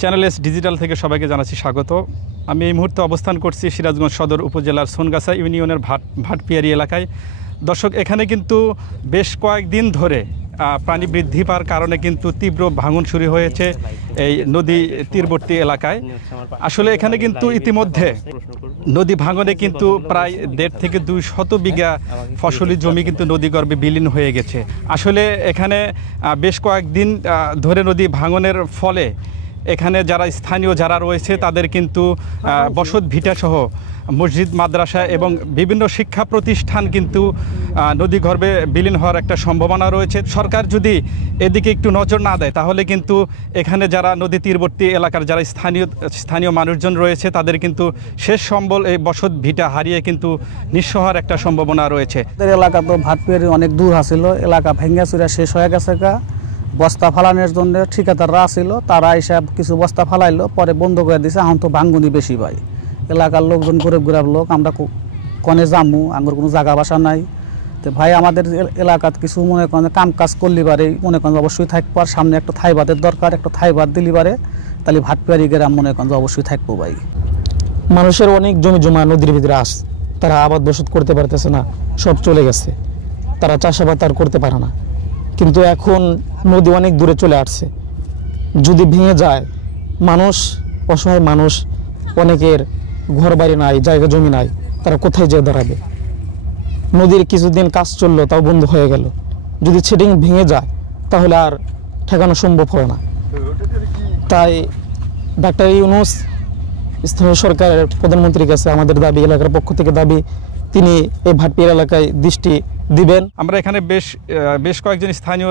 Channel S digital থেকে সবাইকে জানাচ্ছি স্বাগত। আমি এই মুহূর্তে অবস্থান করছি সিরাজগঞ্জ সদর উপজেলার সোনগাছা ইউনিয়নের ভাটপিয়ারি এলাকায়। দর্শক, এখানে কিন্তু বেশ কয়েকদিন ধরে পানি বৃদ্ধি পাওয়ার কারণে কিন্তু তীব্র ভাঙন শুরু হয়েছে এই নদী তীরবর্তী এলাকায়। আসলে এখানে কিন্তু ইতিমধ্যে নদী ভাঙনে কিন্তু প্রায় 1.5 থেকে 200 বিঘা ফসলি জমি কিন্তু নদীগর্ভে বিলীন হয়ে গেছে। আসলে এখানে বেশ কয়েকদিন ধরে নদী ভাঙনের ফলে এখানে যারা স্থানীয় যারা রয়েছে তাদের কিন্তু বসত ভিটাসহ মসজিদ, মাদ্রাসা এবং বিভিন্ন শিক্ষা প্রতিষ্ঠান কিন্তু নদীগর্ভে বিলীন হওয়ার একটা সম্ভাবনা রয়েছে। সরকার যদি এদিকে একটু নজর না দেয় তাহলে কিন্তু এখানে যারা নদী তীরবর্তী এলাকার যারা স্থানীয় মানুষজন রয়েছে তাদের কিন্তু শেষ সম্বল এই বসত ভিটা হারিয়ে কিন্তু নিঃস্ব হওয়ার একটা সম্ভাবনা রয়েছে। এলাকা তো ভাটপিয়ারি অনেক দূর আসিল, এলাকা ভেঙ্গা চুরা শেষ হয়ে গেছে। বস্তা ফালানোর জন্য ঠিকাদাররা আসিল, তারা হিসাব কিছু বস্তা ফালাইলো, পরে বন্ধ করে দিছে। এখন তো ভাঙ্গুনি বেশি ভাই, এলাকার লোকজন গরিব গরিব লোক, আমরা কনে জামু, আমার কোনো জায়গা বাসা নাই। তো ভাই আমাদের এলাকাত কিছু মনে করেন কাম কাজ করলি পারে, মনে করেন অবশ্যই থাকবো। আর সামনে একটা থাইবাদের দরকার, একটা থাইবাদ দিলি পারে, তাহলে ভাটপিয়ারি গ্রাম মনে করেন অবশ্যই থাকবো ভাই। মানুষের অনেক জমি জমা নদীর ভিতরে আস, তারা আবাদ বসত করতে পারতেছে না, সব চলে গেছে, তারা চাষাবাদ আর করতে পারে না। কিন্তু এখন নদী অনেক দূরে চলে আসছে, যদি ভেঙে যায় মানুষ, অসহায় মানুষ, অনেকের ঘর বাড়ি নাই, জায়গা জমি নাই, তারা কোথায় যেয়ে দাঁড়াবে? নদীর কিছুদিন কাজ চললো, তাও বন্ধ হয়ে গেল। যদি সেটিং ভেঙে যায় তাহলে আর ঠেকানো সম্ভব হবে না। তাই ডাক্তার ইউনূস স্থানীয় সরকারের প্রধানমন্ত্রীর কাছে আমাদের দাবি, এলাকার পক্ষ থেকে দাবি, তিনি এই ভাটপিয়ারি এলাকায় দৃষ্টি দিবেন। আমরা এখানে বেশ কয়েকজন স্থানীয়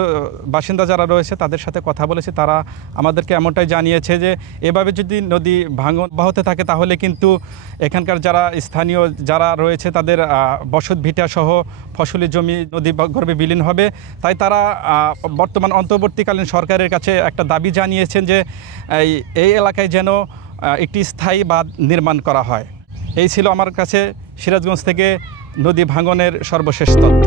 বাসিন্দা যারা রয়েছে তাদের সাথে কথা বলেছি। তারা আমাদেরকে এমনটাই জানিয়েছে যে এভাবে যদি নদী ভাঙন অব্যাহত থাকে তাহলে কিন্তু এখানকার যারা স্থানীয় যারা রয়েছে তাদের বসত ভিটা সহ ফসলি জমি নদী গর্ভে বিলীন হবে। তাই তারা বর্তমান অন্তর্বর্তীকালীন সরকারের কাছে একটা দাবি জানিয়েছেন যে এই এলাকায় যেন একটি স্থায়ী বাঁধ নির্মাণ করা হয়। এই ছিল আমার কাছে সিরাজগঞ্জ থেকে নদী ভাঙনের সর্বশেষ তথ্য।